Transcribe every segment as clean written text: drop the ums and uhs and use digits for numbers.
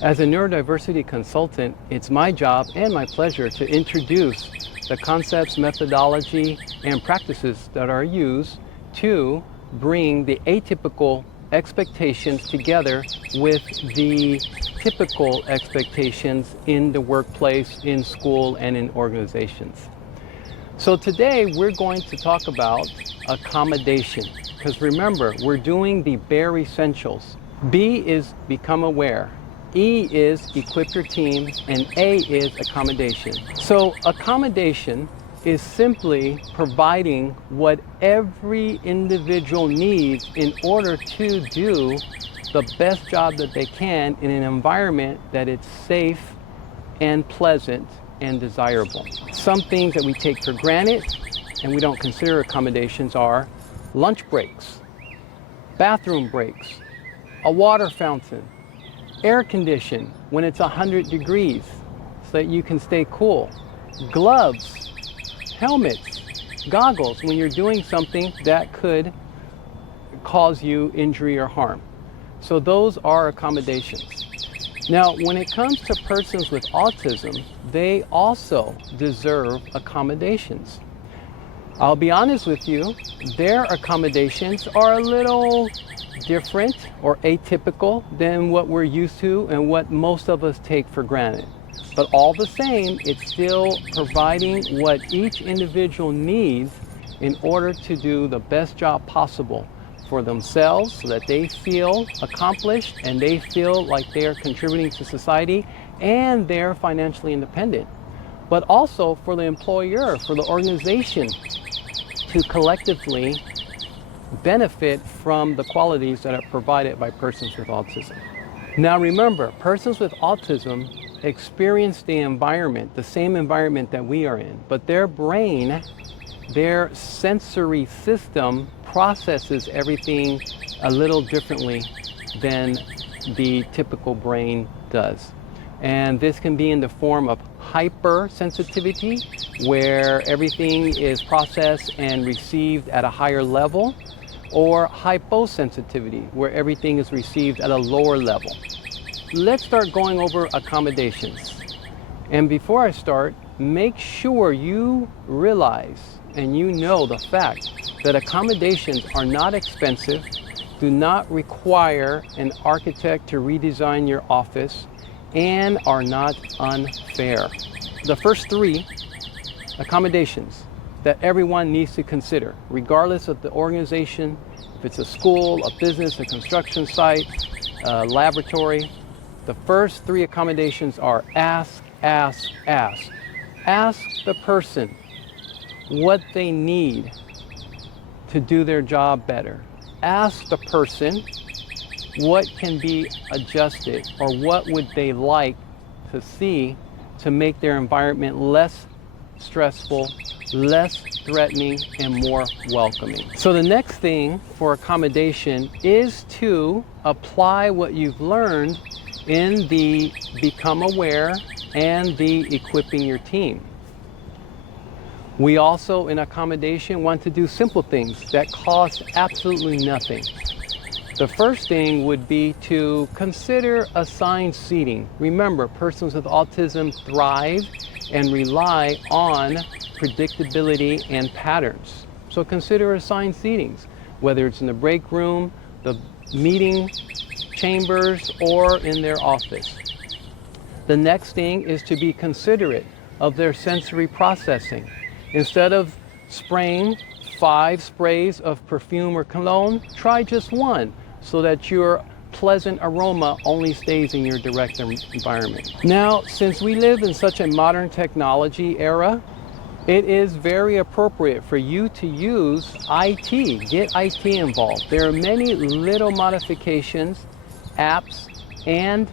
As a neurodiversity consultant, it's my job and my pleasure to introduce the concepts, methodology, and practices that are used to bring the atypical expectations together with the typical expectations in the workplace, in school, and in organizations. So today we're going to talk about accommodation, because remember, we're doing the bare essentials. B is become aware, E is equip your team, and A is accommodation. So accommodation is simply providing what every individual needs in order to do the best job that they can in an environment that it's safe and pleasant and desirable. Some things that we take for granted and we don't consider accommodations are lunch breaks, bathroom breaks, a water fountain, air condition when it's 100 degrees so that you can stay cool, gloves, helmets, goggles when you're doing something that could cause you injury or harm. So those are accommodations. Now, when it comes to persons with autism, they also deserve accommodations. I'll be honest with you, their accommodations are a little different or atypical than what we're used to and what most of us take for granted. But all the same, it's still providing what each individual needs in order to do the best job possible for themselves so that they feel accomplished and they feel like they are contributing to society and they're financially independent. But also for the employer, for the organization to collectively benefit from the qualities that are provided by persons with autism. Now remember, persons with autism experience the environment, the same environment that we are in, but their brain, their sensory system processes everything a little differently than the typical brain does. And this can be in the form of hypersensitivity, where everything is processed and received at a higher level, or hyposensitivity, where everything is received at a lower level. Let's start going over accommodations. And before I start, make sure you realize and you know the fact that accommodations are not expensive, do not require an architect to redesign your office, and are not unfair. The first three accommodations that everyone needs to consider, regardless of the organization, if it's a school, a business, a construction site, a laboratory. The first three accommodations are ask, ask, ask. Ask the person what they need to do their job better. Ask the person what can be adjusted or what would they like to see to make their environment less stressful, less threatening, and more welcoming. So the next thing for accommodation is to apply what you've learned in the Become Aware and the Equipping Your Team. We also, in accommodation, want to do simple things that cost absolutely nothing. The first thing would be to consider assigned seating. Remember, persons with autism thrive and rely on predictability and patterns. So consider assigned seatings, whether it's in the break room, the meeting chambers, or in their office. The next thing is to be considerate of their sensory processing. Instead of spraying 5 sprays of perfume or cologne, try just one so that your pleasant aroma only stays in your direct environment. Now, since we live in such a modern technology era, it is very appropriate for you to use IT, get IT involved. There are many little modifications, apps, and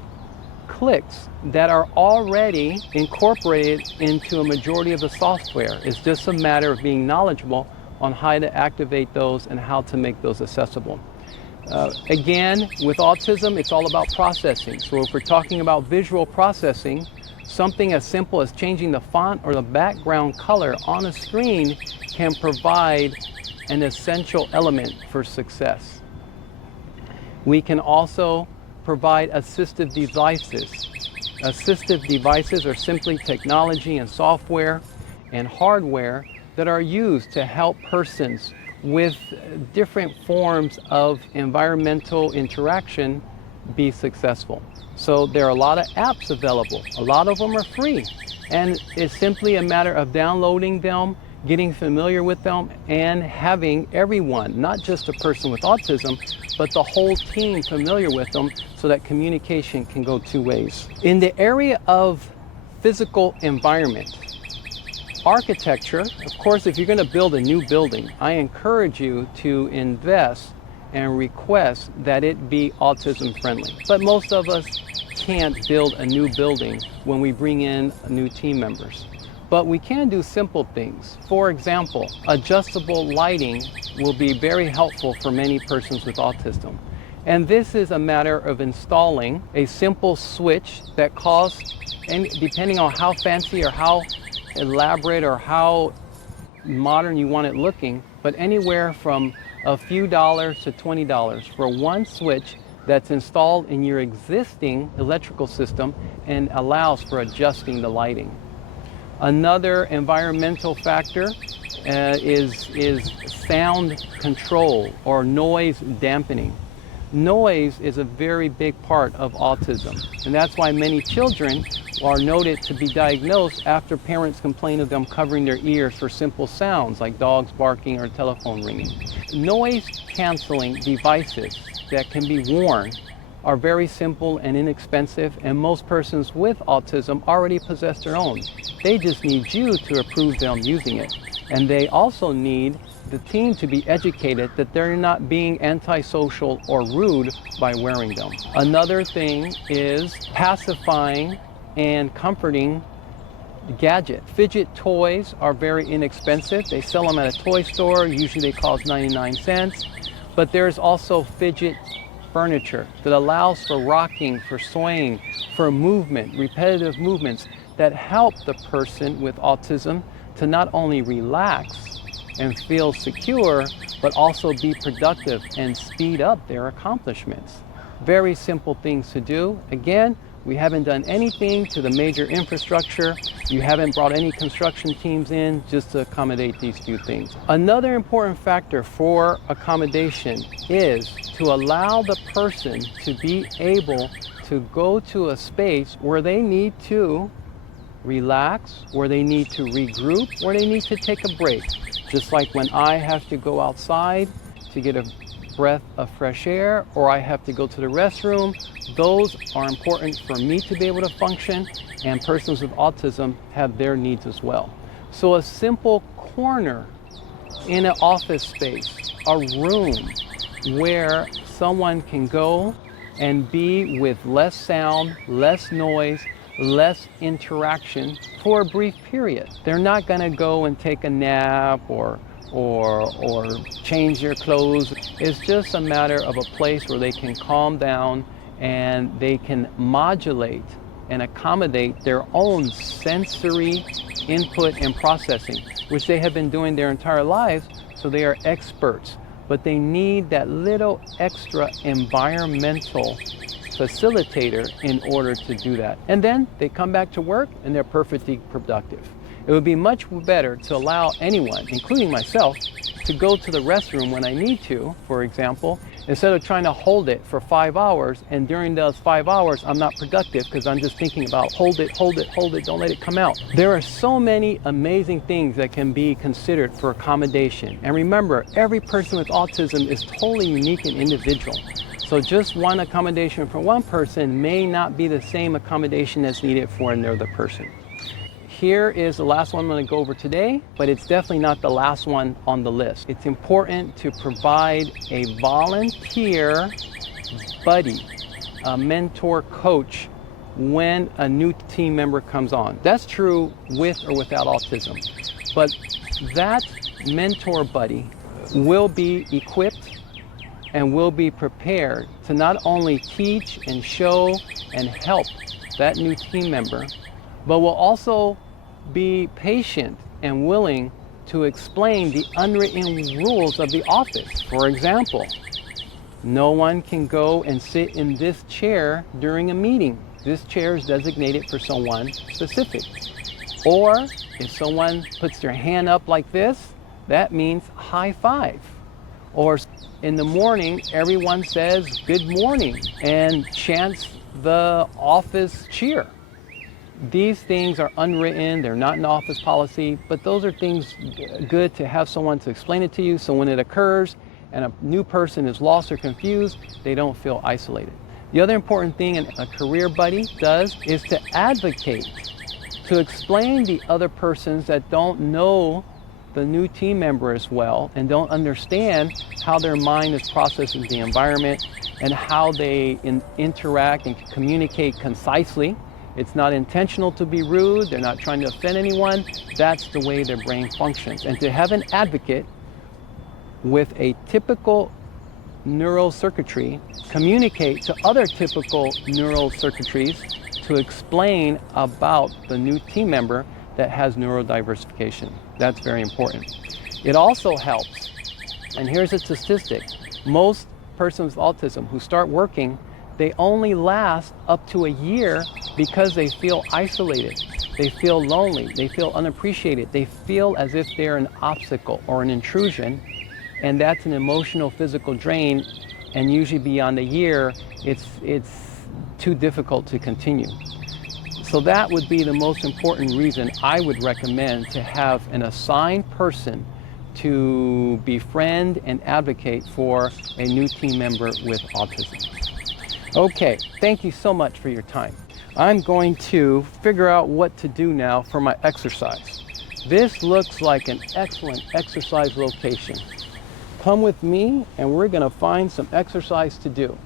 clicks that are already incorporated into a majority of the software. It's just a matter of being knowledgeable on how to activate those and how to make those accessible. Again, with autism, it's all about processing. So if we're talking about visual processing, something as simple as changing the font or the background color on a screen can provide an essential element for success. We can also provide assistive devices. Assistive devices are simply technology and software and hardware that are used to help persons with different forms of environmental interaction be successful. So there are a lot of apps available. A lot of them are free. And it's simply a matter of downloading them, getting familiar with them, and having everyone, not just a person with autism, but the whole team familiar with them so that communication can go two ways. In the area of physical environment, architecture, of course, if you're going to build a new building, I encourage you to invest and request that it be autism friendly. But most of us can't build a new building when we bring in new team members. But we can do simple things. For example, adjustable lighting will be very helpful for many persons with autism. And this is a matter of installing a simple switch that costs, and depending on how fancy or how elaborate or how modern you want it looking, but anywhere from a few dollars to $20 for one switch that's installed in your existing electrical system and allows for adjusting the lighting. Another environmental factor is sound control or noise dampening. Noise is a very big part of autism, and that's why many children are noted to be diagnosed after parents complain of them covering their ears for simple sounds like dogs barking or telephone ringing. Noise canceling devices that can be worn are very simple and inexpensive, and most persons with autism already possess their own. They just need you to approve them using it. And they also need the team to be educated that they're not being antisocial or rude by wearing them. Another thing is pacifying and comforting gadget. Fidget toys are very inexpensive. They sell them at a toy store. Usually they cost 99 cents. But there's also fidget furniture that allows for rocking, for swaying, for movement, repetitive movements that help the person with autism to not only relax and feel secure, but also be productive and speed up their accomplishments. Very simple things to do. Again, we haven't done anything to the major infrastructure. You haven't brought any construction teams in just to accommodate these few things. Another important factor for accommodation is to allow the person to be able to go to a space where they need to relax, where they need to regroup, where they need to take a break. Just like when I have to go outside to get a breath of fresh air, or I have to go to the restroom, those are important for me to be able to function, and persons with autism have their needs as well. So a simple corner in an office space, a room where someone can go and be with less sound, less noise, less interaction for a brief period. They're not gonna go and take a nap or change their clothes. It's just a matter of a place where they can calm down and they can modulate and accommodate their own sensory input and processing, which they have been doing their entire lives, so they are experts. But they need that little extra environmental facilitator in order to do that. And then they come back to work and they're perfectly productive. It would be much better to allow anyone, including myself, to go to the restroom when I need to, for example, instead of trying to hold it for 5 hours, and during those 5 hours I'm not productive because I'm just thinking about hold it, hold it, hold it, don't let it come out. There are so many amazing things that can be considered for accommodation. And remember, every person with autism is totally unique and individual. So just one accommodation for one person may not be the same accommodation that's needed for another person. Here is the last one I'm going to go over today, but it's definitely not the last one on the list. It's important to provide a volunteer buddy, a mentor coach, when a new team member comes on. That's true with or without autism. But that mentor buddy will be equipped and will be prepared to not only teach and show and help that new team member, but will also be patient and willing to explain the unwritten rules of the office. For example, No one can go and sit in this chair during a meeting. This chair is designated for someone specific. Or if someone puts their hand up like this, that means high five. Or in the morning, everyone says good morning and chants the office cheer. These things are unwritten, they're not in office policy, but those are things good to have someone to explain it to you, so when it occurs and a new person is lost or confused, they don't feel isolated. The other important thing a career buddy does is to advocate, to explain the other persons that don't know the new team member as well and don't understand how their mind is processing the environment and how they interact and communicate concisely. It's not intentional to be rude, they're not trying to offend anyone. That's the way their brain functions. And to have an advocate with a typical neural circuitry communicate to other typical neural circuitries to explain about the new team member that has neurodiversification. That's very important. It also helps, and here's a statistic, most persons with autism who start working, they only last up to a year because they feel isolated, they feel lonely, they feel unappreciated, they feel as if they're an obstacle or an intrusion, and that's an emotional, physical drain, and usually beyond a year, it's too difficult to continue. So that would be the most important reason I would recommend to have an assigned person to befriend and advocate for a new team member with autism. Okay, thank you so much for your time. I'm going to figure out what to do now for my exercise. This looks like an excellent exercise location. Come with me and we're going to find some exercise to do.